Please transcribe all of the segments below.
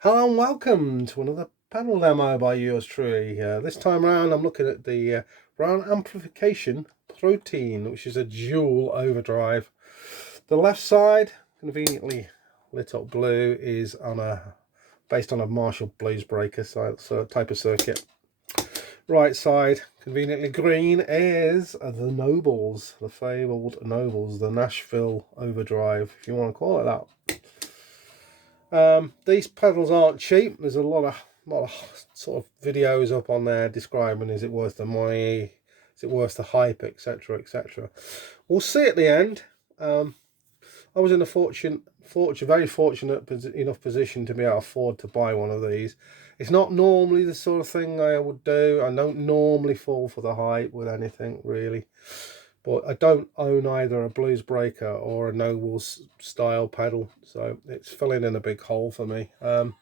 Hello and welcome to another pedal demo by yours truly. This time around I'm looking at the Browne Amplification Protein, which is a dual overdrive. The left side, conveniently lit up blue, is based on a Marshall Bluesbreaker type of circuit. Right side, conveniently green, is the Nobels, the fabled Nobels, the Nashville Overdrive, if you want to call it that. These pedals aren't cheap. There's a lot of sort of videos up on there describing, is it worth the money, is it worth the hype, etc, etc. We'll see at the end. I was in a very fortunate enough position to be able to afford to buy one of these. It's not normally the sort of thing I would do. I don't normally fall for the hype with anything really. But I don't own either a Bluesbreaker or a Nobels style pedal, so it's filling in a big hole for me. Of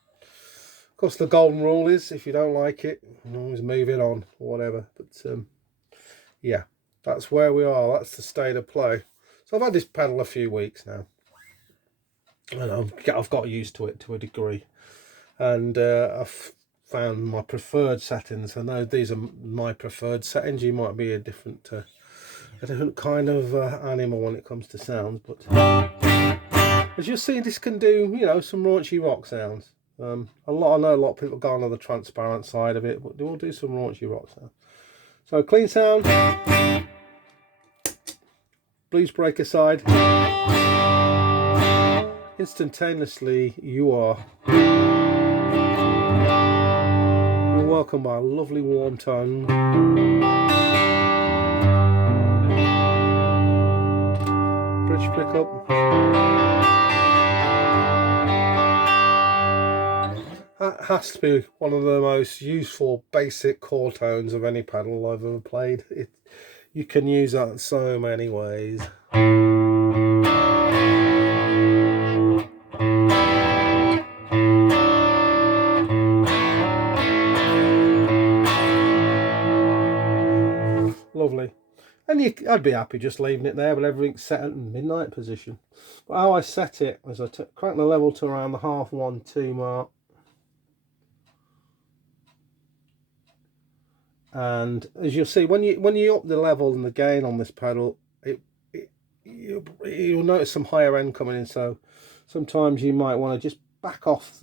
course, the golden rule is if you don't like it, you can always move it on or whatever. But yeah, that's where we are. That's the state of play. So I've had this pedal a few weeks now, and I've got used to it to a degree, and I've found my preferred settings. I know these are my preferred settings. You might be a different kind of animal when it comes to sounds, but as you'll see, this can do, you know, some raunchy rock sounds. I know a lot of people go on the transparent side of it, but we'll do some raunchy rock sounds. So clean sound, Bluesbreaker side, instantaneously you're welcomed by a lovely warm tone. Bridge pickup. That has to be one of the most useful basic core tones of any pedal I've ever played. You can use that in so many ways. Lovely. And I'd be happy just leaving it there, but everything's set at midnight position. But how I set it was I cranked the level to around the 1/2, 2 mark. And as you'll see, when you up the level and the gain on this pedal, you'll notice some higher end coming in. So sometimes you might want to just back off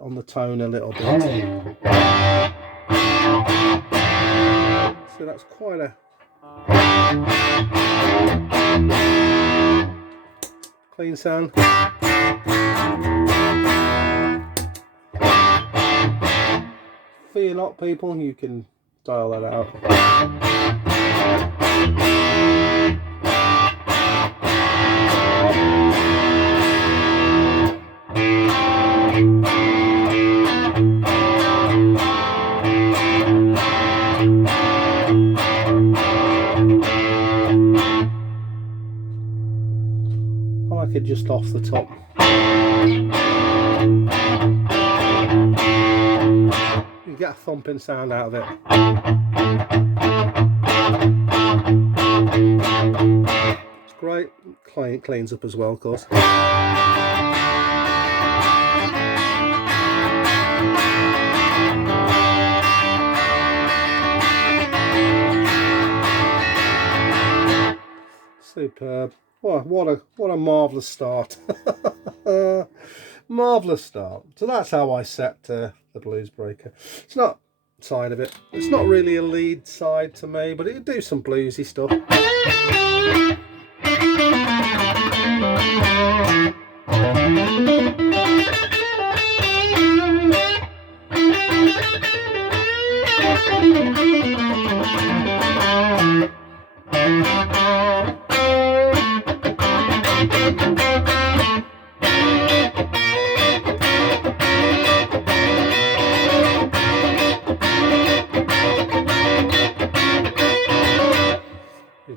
on the tone a little bit. So that's quite a clean sound. Fear not, people, you can dial that out. I like it just off the top. You get a thumping sound out of it. It's great. Cleans up as well, of course. Superb. What a marvellous start. Marvellous start. So that's how I set the Bluesbreaker. It's not side of it. It's not really a lead side to me, but it'll do some bluesy stuff.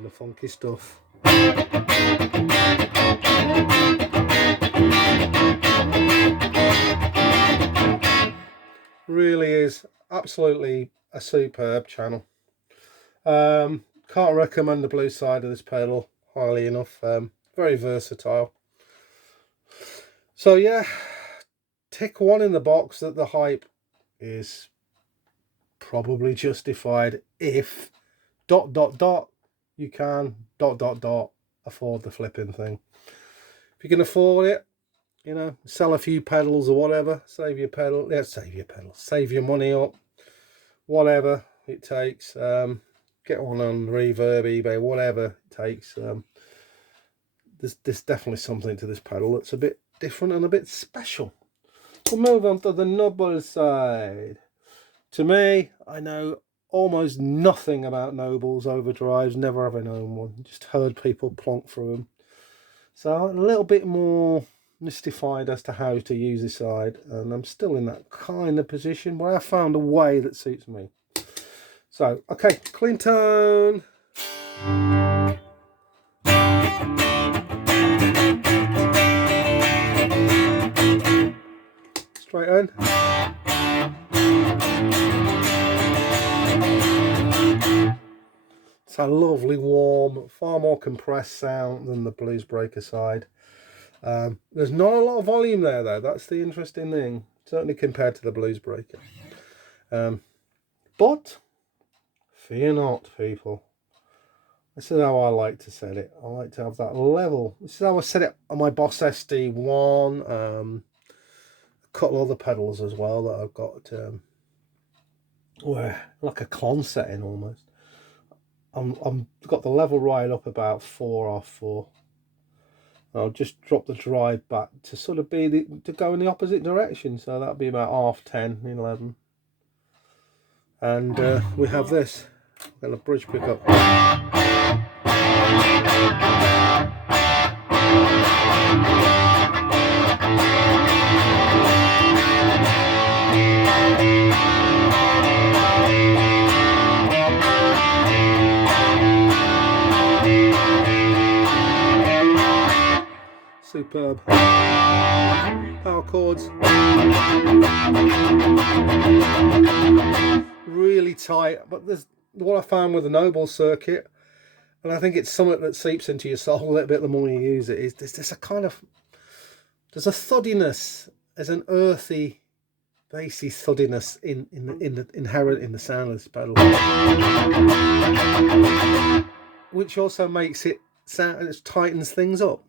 The funky stuff. Really is absolutely a superb channel. Can't recommend the blue side of this pedal highly enough. Very versatile. So yeah, tick one in the box that the hype is probably justified if ... you can ... afford the flipping thing. If you can afford it, you know, sell a few pedals or whatever, save your money up, whatever it takes. Get one on Reverb, eBay, whatever it takes. There's definitely something to this pedal that's a bit different and a bit special. We'll move on to the Nobels side. To me, I know almost nothing about Nobels overdrives, never ever known one, just heard people plonk through them. So I'm a little bit more mystified as to how to use this side, and I'm still in that kind of position where I found a way that suits me. So, okay, clean tone. Straight on. It's a lovely, warm, far more compressed sound than the Bluesbreaker side. There's not a lot of volume there though, that's the interesting thing, certainly compared to the Bluesbreaker. But fear not, people. This is how I like to set it. I like to have that level. This is how I set it on my Boss SD1, a couple of other pedals as well that I've got, where like a clon setting almost. I'm got the level right up about 4 off 4. I'll just drop the drive back to sort of be to go in the opposite direction, so that'll be about half 10, 11. And we have this, got a bridge pickup. Superb. Power chords. Really tight, but there's what I found with the Nobel circuit, and I think it's something that seeps into your soul a little bit the more you use it, is there's a kind of, there's a thuddiness, there's an earthy, bassy thuddiness in the inherent in the sound of this pedal, which also makes it sound, it tightens things up.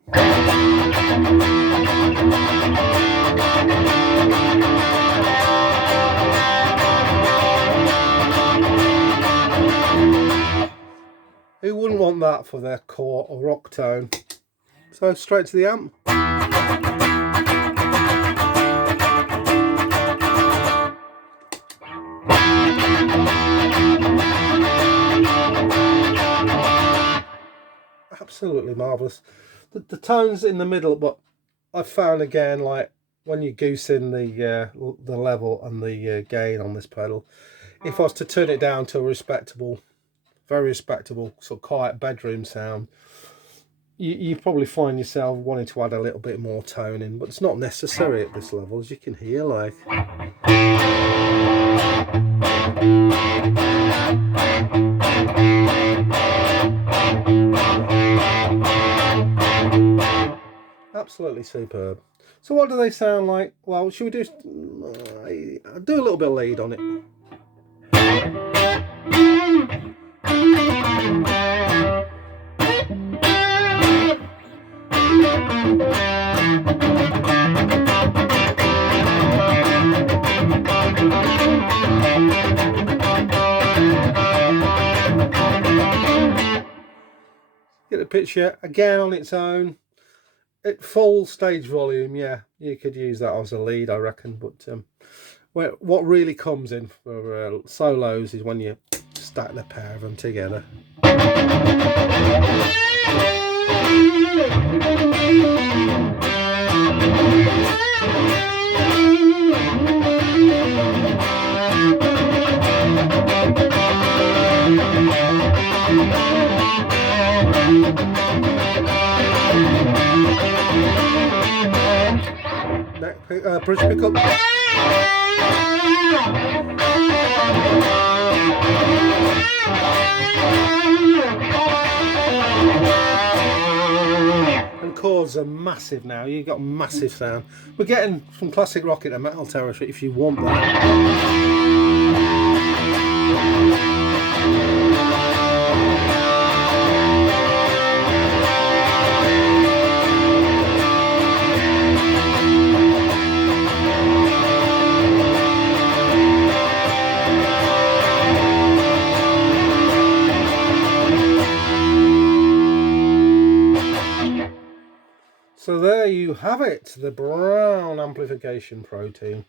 Who wouldn't want that for their core or rock tone? So straight to the amp. Absolutely marvellous. The tones in the middle, but I've found again, like when you goose in the level and the gain on this pedal, if I was to turn it down to a respectable, very respectable sort of quiet bedroom sound, you probably find yourself wanting to add a little bit more tone in, but it's not necessary at this level, as you can hear. Like, absolutely superb. So what do they sound like? Well, should we do, I'll do a little bit of lead on it. Get the picture again on its own. At full stage volume, yeah, you could use that as a lead, I reckon. But what really comes in for solos is when you stack the pair of them together. Bridge pickup. and chords are massive now. You've got massive sound. We're getting from classic rock into metal territory if you want that. So there you have it, the Browne Amplification Protein.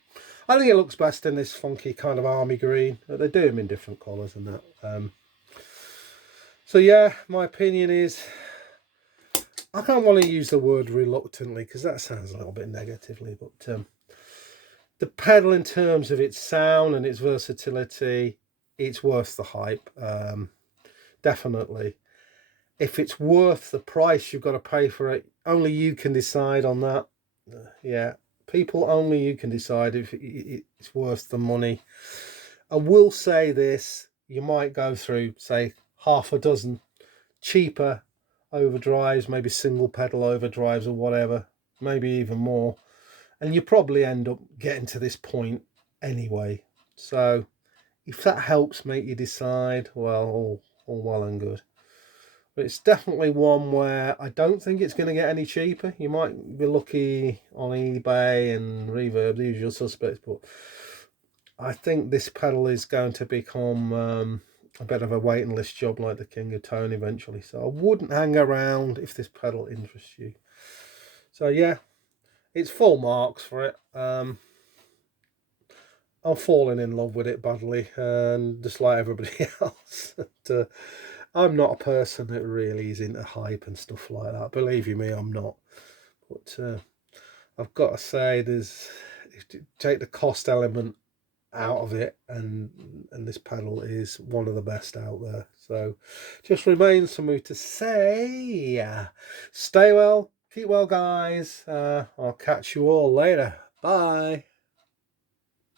I think it looks best in this funky kind of army green, but they do them in different colours and that. So yeah, my opinion is, I can't want to use the word reluctantly because that sounds a little bit negatively, but the pedal in terms of its sound and its versatility, it's worth the hype, definitely. If it's worth the price you've got to pay for it, only you can decide on that. Yeah, people, only you can decide if it's worth the money. I will say this, you might go through, say, half a dozen cheaper overdrives, maybe single pedal overdrives or whatever, maybe even more, and you probably end up getting to this point anyway. So if that helps make you decide, well, all well and good. But it's definitely one where I don't think it's going to get any cheaper. You might be lucky on eBay and Reverb, the usual suspects, but I think this pedal is going to become a bit of a waiting list job like the King of Tone eventually. So I wouldn't hang around if this pedal interests you. So yeah, it's full marks for it. I'm falling in love with it badly, and just like everybody else. I'm not a person that really is into hype and stuff like that. Believe you me, I'm not. But I've got to say, take the cost element out of it, and this pedal is one of the best out there. So just remains for me to say, stay well, keep well, guys. I'll catch you all later. Bye.